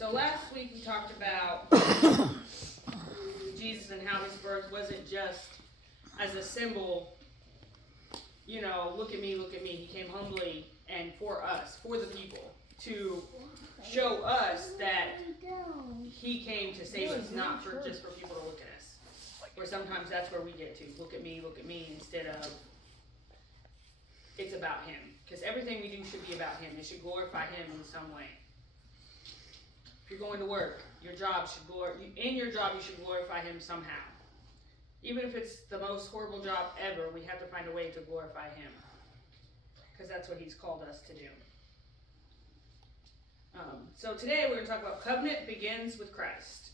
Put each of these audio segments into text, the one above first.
So last week we talked about Jesus and how his birth wasn't just as a symbol, you know, look at me, look at me. He came humbly and for us, for the people, to show us that he came to save us, not for just for people to look at us. Or sometimes that's where we get to, look at me, instead of it's about him. Because everything we do should be about him. It should glorify him in some way. If you're going to work, your job should in your job you should glorify him somehow. Even if it's the most horrible job ever, we have to find a way to glorify him. Because that's what he's called us to do. So today we're going to talk about covenant begins with Christ.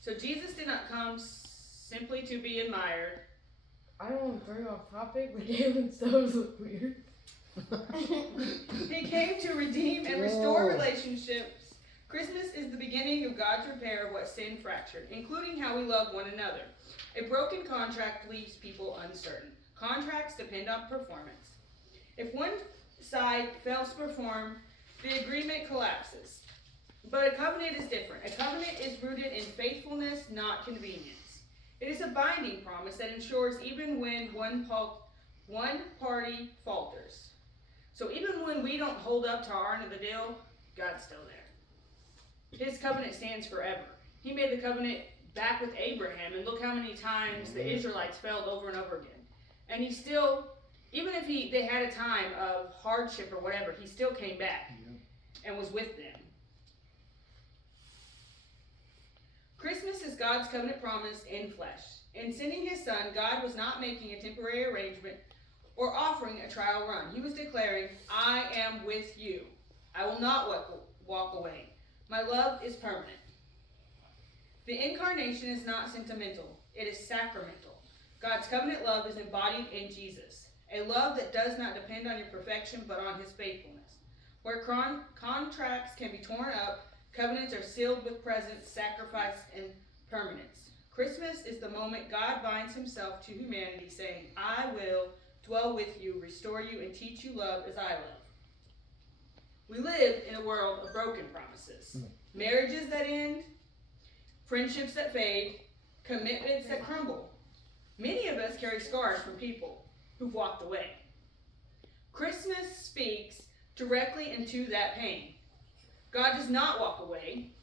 So Jesus did not come simply to be admired. I don't want to throw you off topic, but Galen's toes look weird. He came to redeem and restore relationships. Christmas is the beginning of God's repair of what sin fractured, including how we love one another. A broken contract leaves people uncertain. Contracts depend on performance. If one side fails to perform, the agreement collapses. But a covenant is different. A covenant is rooted in faithfulness, not convenience. It is a binding promise that ensures even when one party falters. So even when we don't hold up to our end of the deal, God's still there. His covenant stands forever. He made the covenant back with Abraham, and look how many times the Israelites failed over and over again. And he still, even if they had a time of hardship or whatever, he still came back and was with them. Christmas is God's covenant promise in flesh. In sending his son, God was not making a temporary arrangement or offering a trial run. He was declaring, I am with you. I will not walk away. My love is permanent. The incarnation is not sentimental. It is sacramental. God's covenant love is embodied in Jesus. A love that does not depend on your perfection, but on his faithfulness. Where contracts can be torn up, covenants are sealed with presence, sacrifice, and permanence. Christmas is the moment God binds himself to humanity, saying, I will dwell with you, restore you, and teach you love as I love. We live in a world of broken promises. Marriages that end, friendships that fade, commitments that crumble. Many of us carry scars from people who've walked away. Christmas speaks directly into that pain. God does not walk away.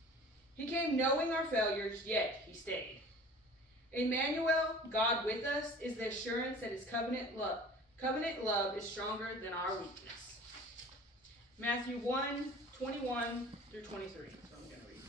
He came knowing our failures, yet he stayed. Emmanuel, God with us, is the assurance that his covenant love is stronger than our weakness. Matthew 1:21 through 23. That's what I'm going to read.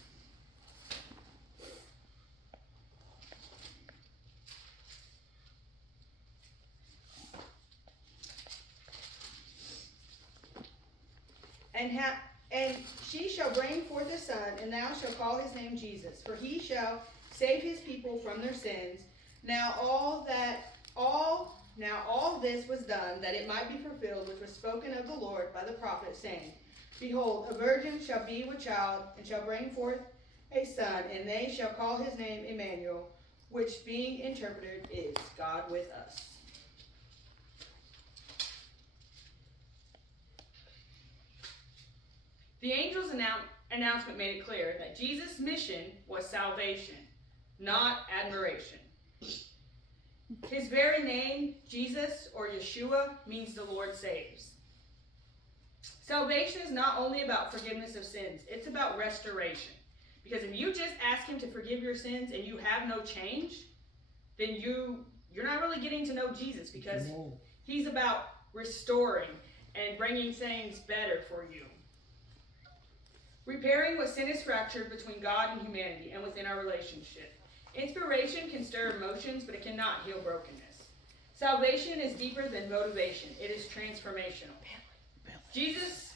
And she shall bring forth a son, and thou shalt call his name Jesus, for he shall save his people from their sins. Now all this was done, that it might be fulfilled, which was spoken of the Lord by the prophet, saying, Behold, a virgin shall be with child, and shall bring forth a son, and they shall call his name Emmanuel, which being interpreted is God with us. The angel's announcement made it clear that Jesus' mission was salvation, not admiration. His very name, Jesus or Yeshua, means the Lord saves. Salvation is not only about forgiveness of sins, it's about restoration. Because if you just ask him to forgive your sins and you have no change, then you're not really getting to know Jesus, because he's about restoring and bringing things better for you. Repairing what sin is fractured between God and humanity and within our relationship. Inspiration can stir emotions, but it cannot heal brokenness. Salvation is deeper than motivation. It is transformational. Jesus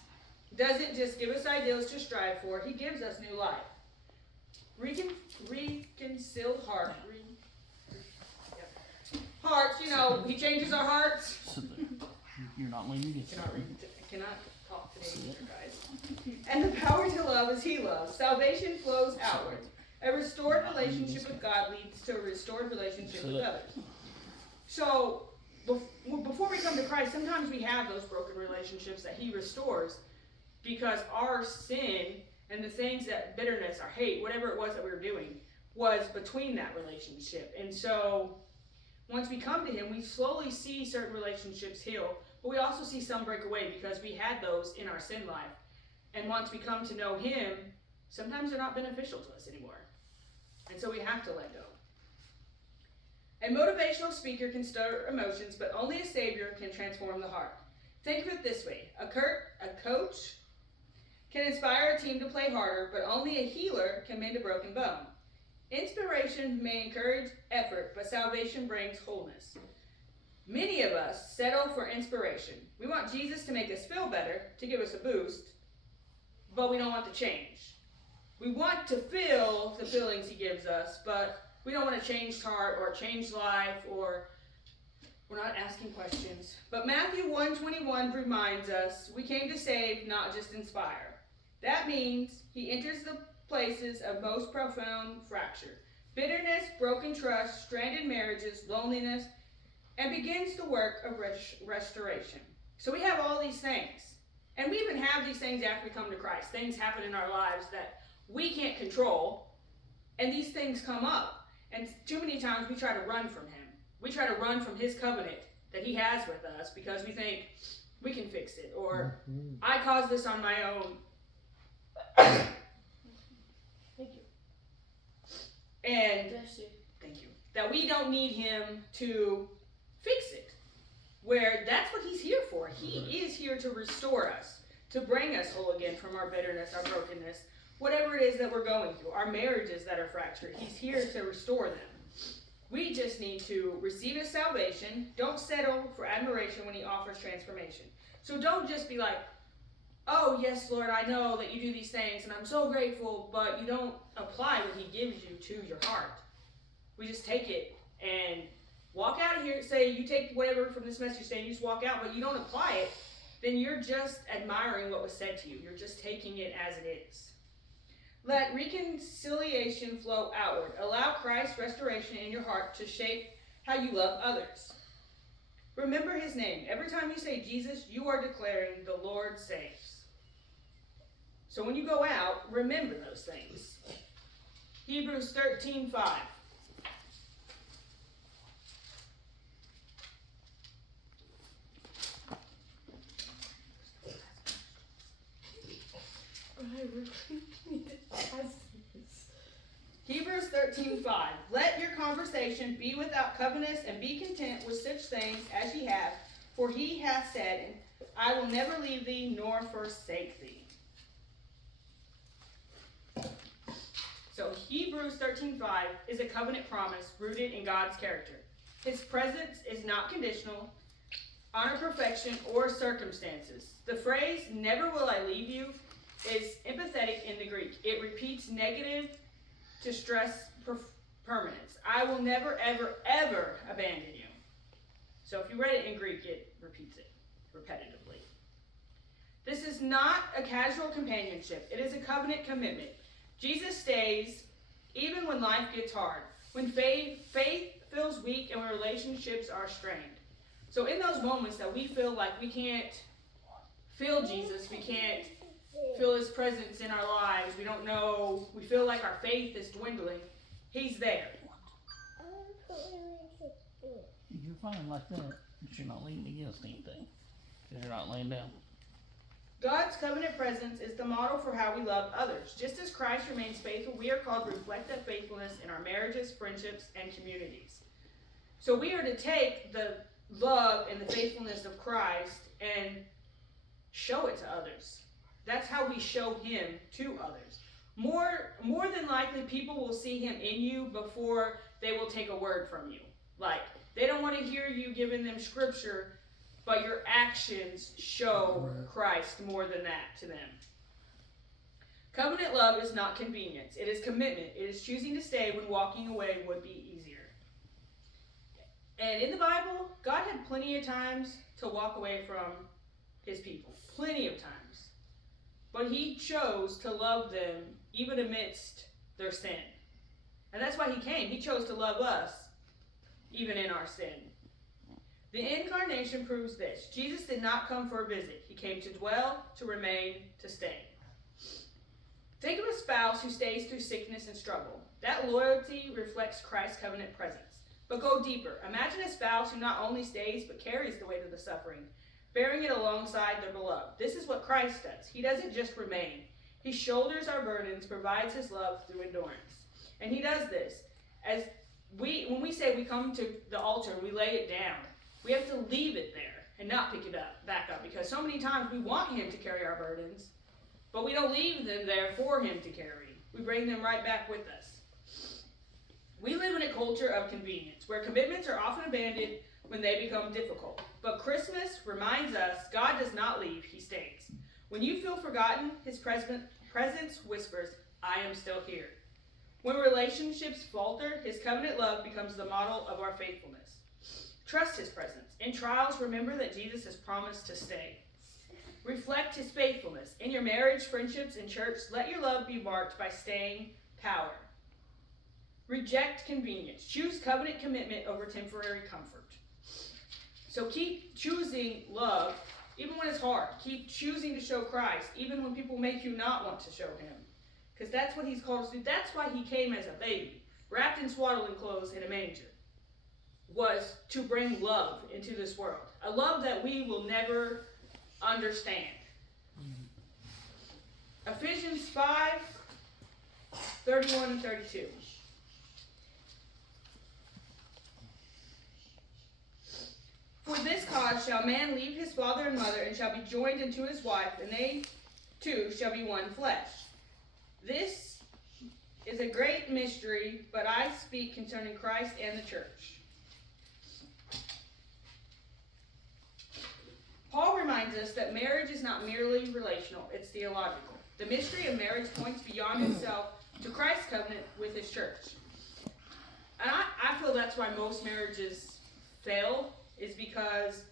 doesn't just give us ideals to strive for. He gives us new life. Reconciled hearts, he changes our hearts. You're not letting me get Cannot talk today either, guys. And the power to love as he loves. Salvation flows outward. A restored relationship with God leads to a restored relationship with others. So, before we come to Christ, sometimes we have those broken relationships that he restores because our sin and and the things that bitterness or hate, whatever it was that we were doing, was between that relationship. And so once we come to him, we slowly see certain relationships heal, but we also see some break away because we had those in our sin life. And once we come to know him, sometimes they're not beneficial to us anymore. And so we have to let go. A motivational speaker can stir emotions, but only a savior can transform the heart. Think of it this way. A coach can inspire a team to play harder, but only a healer can mend a broken bone. Inspiration may encourage effort, but salvation brings wholeness. Many of us settle for inspiration. We want Jesus to make us feel better, to give us a boost, but we don't want to change. We want to feel the feelings he gives us, but we don't want to change heart or change life, or we're not asking questions. But Matthew 1:21 reminds us we came to save, not just inspire. That means he enters the places of most profound fracture, bitterness, broken trust, stranded marriages, loneliness, and begins the work of restoration. So we have all these things. And we even have these things after we come to Christ. Things happen in our lives that we can't control, and these things come up. And too many times we try to run from him. We try to run from his covenant that he has with us because we think we can fix it, or I caused this on my own. Thank you. And Bless you. thank you. That we don't need him to fix it. Where that's what he's here for. He is here to restore us, to bring us whole again from our bitterness, our brokenness, whatever it is that we're going through, our marriages that are fractured. He's here to restore them. We just need to receive his salvation. Don't settle for admiration when he offers transformation. So don't just be like, oh, yes, Lord, I know that you do these things, and I'm so grateful, but you don't apply what he gives you to your heart. We just take it and walk out of here. Say you take whatever from this message today, and you just walk out, but you don't apply it, then you're just admiring what was said to you. You're just taking it as it is. Let reconciliation flow outward. Allow Christ's restoration in your heart to shape how you love others. Remember his name. Every time you say Jesus, you are declaring the Lord saves. So when you go out, remember those things. Hebrews 13:5. I really need to ask this. Hebrews 13:5. Let your conversation be without covetousness, and be content with such things as ye have, for he hath said, I will never leave thee nor forsake thee. So Hebrews 13:5 is a covenant promise rooted in God's character. His presence is not conditional, honor perfection, or circumstances. The phrase, never will I leave you, is empathetic in the Greek. It repeats negative to stress permanence. I will never, ever, ever abandon you. So if you read it in Greek, it repeats it repetitively. This is not a casual companionship. It is a covenant commitment. Jesus stays even when life gets hard, when faith feels weak, and when relationships are strained. So in those moments that we feel like we can't feel Jesus, we can't feel his presence in our lives, we don't know, we feel like our faith is dwindling, he's there. You're fine like that, but you're not leaning against anything. Because you're not laying down. God's covenant presence is the model for how we love others. Just as Christ remains faithful, we are called to reflect that faithfulness in our marriages, friendships, and communities. So we are to take the love and the faithfulness of Christ and show it to others. That's how we show him to others. More than likely, people will see him in you before they will take a word from you. Like, they don't want to hear you giving them scripture, but your actions show Christ more than that to them. Covenant love is not convenience. It is commitment. It is choosing to stay when walking away would be easier. And in the Bible, God had plenty of times to walk away from his people. Plenty of times. But he chose to love them even amidst their sin. And that's why he came. He chose to love us even in our sin. The incarnation proves this. Jesus did not come for a visit. He came to dwell, to remain, to stay. Think spouse who stays through sickness and struggle. That loyalty reflects Christ's covenant presence. But go deeper. Imagine a spouse who not only stays but carries the weight of the suffering, bearing it alongside their beloved. This is what Christ does. He doesn't just remain. He shoulders our burdens, provides his love through endurance. And he does this as when we say we come to the altar, we lay it down. We have to leave it there and not pick it back up, because so many times we want him to carry our burdens, but we don't leave them there for him to carry. We bring them right back with us. We live in a culture of convenience, where commitments are often abandoned when they become difficult. But Christmas reminds us God does not leave, he stays. When you feel forgotten, his presence whispers, I am still here. When relationships falter, his covenant love becomes the model of our faithfulness. Trust his presence. In trials, remember that Jesus has promised to stay. Reflect his faithfulness. In your marriage, friendships, and church, let your love be marked by staying power. Reject convenience. Choose covenant commitment over temporary comfort. So keep choosing love even when it's hard. Keep choosing to show Christ even when people make you not want to show him. Because that's what he's called us to do. That's why he came as a baby, wrapped in swaddling clothes in a manger, was to bring love into this world. A love that we will never understand. Ephesians 5:31 and 32. For this cause shall man leave his father and mother, and shall be joined unto his wife, and they two shall be one flesh. This is a great mystery, but I speak concerning Christ and the church. Paul reminds us that marriage is not merely relational, it's theological. The mystery of marriage points beyond itself to Christ's covenant with his church. And I feel that's why most marriages fail, is because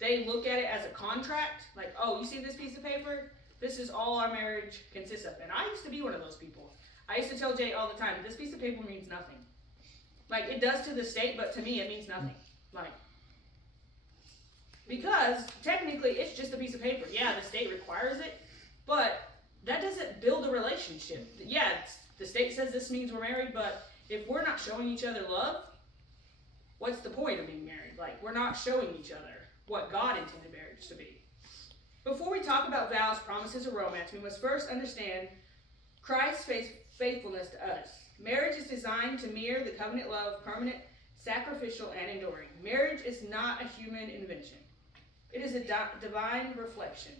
they look at it as a contract. Like, oh, you see this piece of paper? This is all our marriage consists of. And I used to be one of those people. I used to tell Jay all the time, this piece of paper means nothing. Like, it does to the state, but to me it means nothing. Like, because technically it's just a piece of paper. Yeah, the state requires it, but that doesn't build a relationship. Yeah, the state says this means we're married, but if we're not showing each other love, what's the point of being married? Like, we're not showing each other what God intended marriage to be. Before we talk about vows, promises, or romance, we must first understand Christ's faithfulness to us. Marriage is designed to mirror the covenant love, permanent, sacrificial, and enduring. Marriage is not a human invention. It is a divine reflection.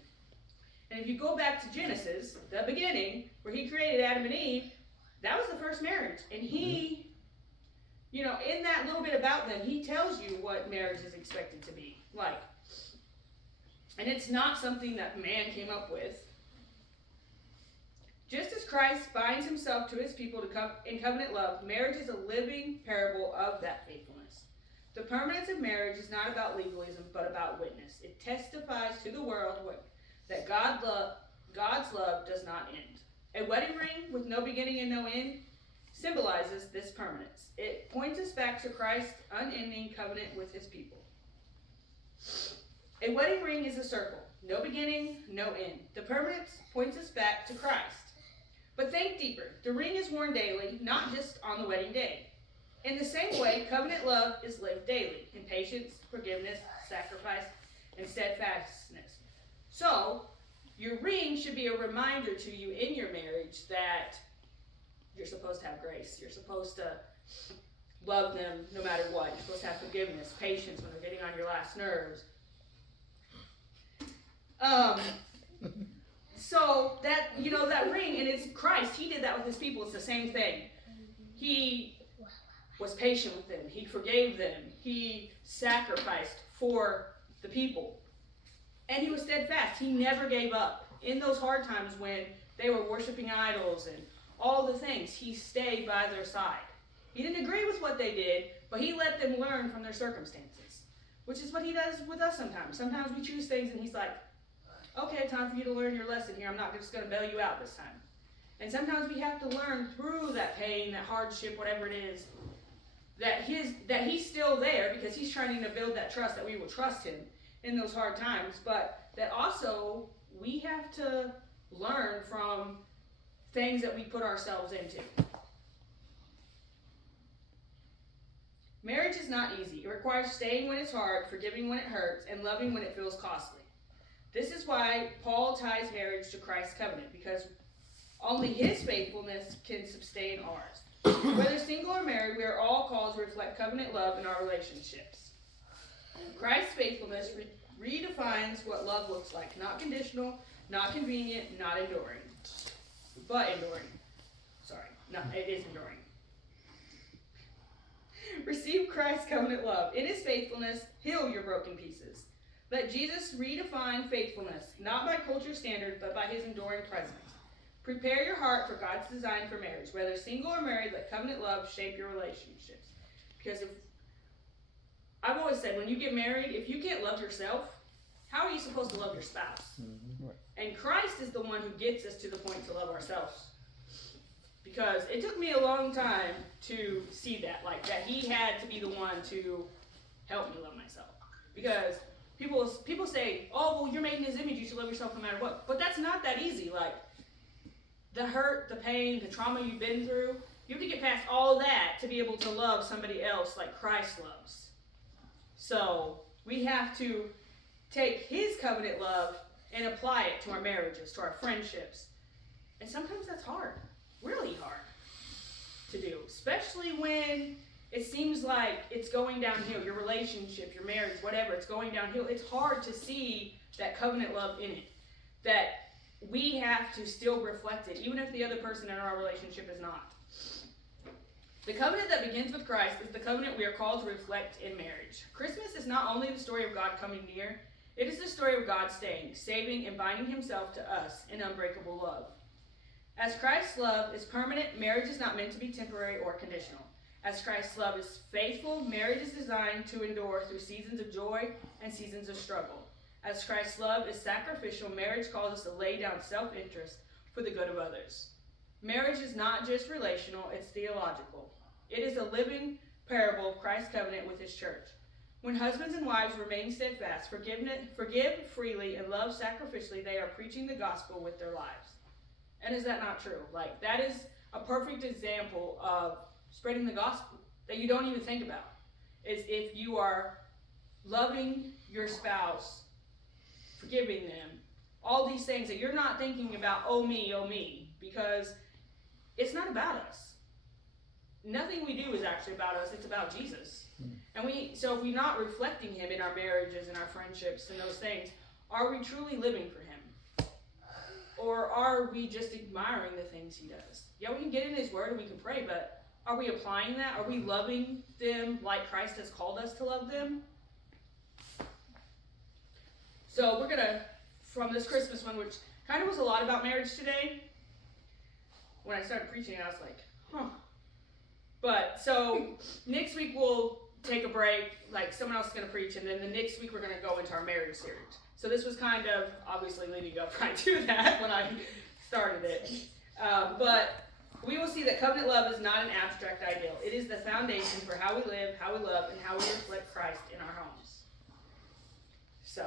And if you go back to Genesis, the beginning, where he created Adam and Eve, that was the first marriage. And he, in that little bit about them, he tells you what marriage is expected to be like. And it's not something that man came up with. Just as Christ binds himself to his people in covenant love, marriage is a living parable of that faithfulness. The permanence of marriage is not about legalism, but about witness. It testifies to the world that God's love does not end. A wedding ring with no beginning and no end symbolizes this permanence. It points us back to Christ's unending covenant with his people. A wedding ring is a circle. No beginning, no end. The permanence points us back to Christ. But think deeper. The ring is worn daily, not just on the wedding day. In the same way, covenant love is lived daily in patience, forgiveness, sacrifice, and steadfastness. So, your ring should be a reminder to you in your marriage that you're supposed to have grace. You're supposed to love them no matter what. You're supposed to have forgiveness, patience when they're getting on your last nerves. So that, that ring, and it's Christ, he did that with his people. It's the same thing. He was patient with them. He forgave them. He sacrificed for the people. And he was steadfast. He never gave up. In those hard times when they were worshiping idols and all the things, he stayed by their side. He didn't agree with what they did, but he let them learn from their circumstances, which is what he does with us sometimes. Sometimes we choose things and he's like, okay, time for you to learn your lesson here. I'm not just going to bail you out this time. And sometimes we have to learn through that pain, that hardship, whatever it is, that he's still there because he's trying to build that trust, that we will trust him in those hard times, but that also we have to learn from things that we put ourselves into. Marriage is not easy. It requires staying when it's hard, forgiving when it hurts, and loving when it feels costly. This is why Paul ties marriage to Christ's covenant, because only his faithfulness can sustain ours. Whether single or married, we are all called to reflect covenant love in our relationships. Christ's faithfulness redefines what love looks like. Not conditional, not convenient, not enduring. But enduring. Sorry, no, it is enduring. Receive Christ's covenant love. In his faithfulness, heal your broken pieces. Let Jesus redefine faithfulness, not by culture's standard, but by his enduring presence. Prepare your heart for God's design for marriage. Whether single or married, let covenant love shape your relationships. Because I've always said, when you get married, if you can't love yourself, how are you supposed to love your spouse? Mm-hmm. Right. And Christ is the one who gets us to the point to love ourselves. Because it took me a long time to see that, like that he had to be the one to help me love myself. Because people say, oh, well, you're made in his image, you should love yourself no matter what. But that's not that easy. Like, the hurt, the pain, the trauma you've been through, you have to get past all that to be able to love somebody else like Christ loves. So, we have to take his covenant love and apply it to our marriages, to our friendships. And sometimes that's hard. Really hard to do, especially when it seems like it's going downhill. Your relationship, your marriage, whatever, it's going downhill. It's hard to see that covenant love in it, that we have to still reflect it, even if the other person in our relationship is not. The covenant that begins with Christ is the covenant we are called to reflect in marriage. Christmas is not only the story of God coming near, it is the story of God staying, saving, and binding himself to us in unbreakable love. As Christ's love is permanent, marriage is not meant to be temporary or conditional. As Christ's love is faithful, marriage is designed to endure through seasons of joy and seasons of struggle. As Christ's love is sacrificial, marriage calls us to lay down self-interest for the good of others. Marriage is not just relational, it's theological. It is a living parable of Christ's covenant with his church. When husbands and wives remain steadfast, forgive freely, and love sacrificially, they are preaching the gospel with their lives. And is that not true? Like, that is a perfect example of spreading the gospel that you don't even think about. Is if you are loving your spouse, forgiving them, all these things that you're not thinking about, oh me, because it's not about us. Nothing we do is actually about us, it's about Jesus. And so if we're not reflecting him in our marriages and our friendships and those things, are we truly living for him? Or are we just admiring the things he does? Yeah, we can get in his word and we can pray, but are we applying that? Are we loving them like Christ has called us to love them? So we're going to, from this Christmas one, which kind of was a lot about marriage today, when I started preaching, I was like, huh. But, so, next week we'll take a break, like someone else is going to preach, and then the next week we're going to go into our marriage series. So this was kind of, obviously, leading up right to that when I started it. But we will see that covenant love is not an abstract ideal. It is the foundation for how we live, how we love, and how we reflect Christ in our homes. So,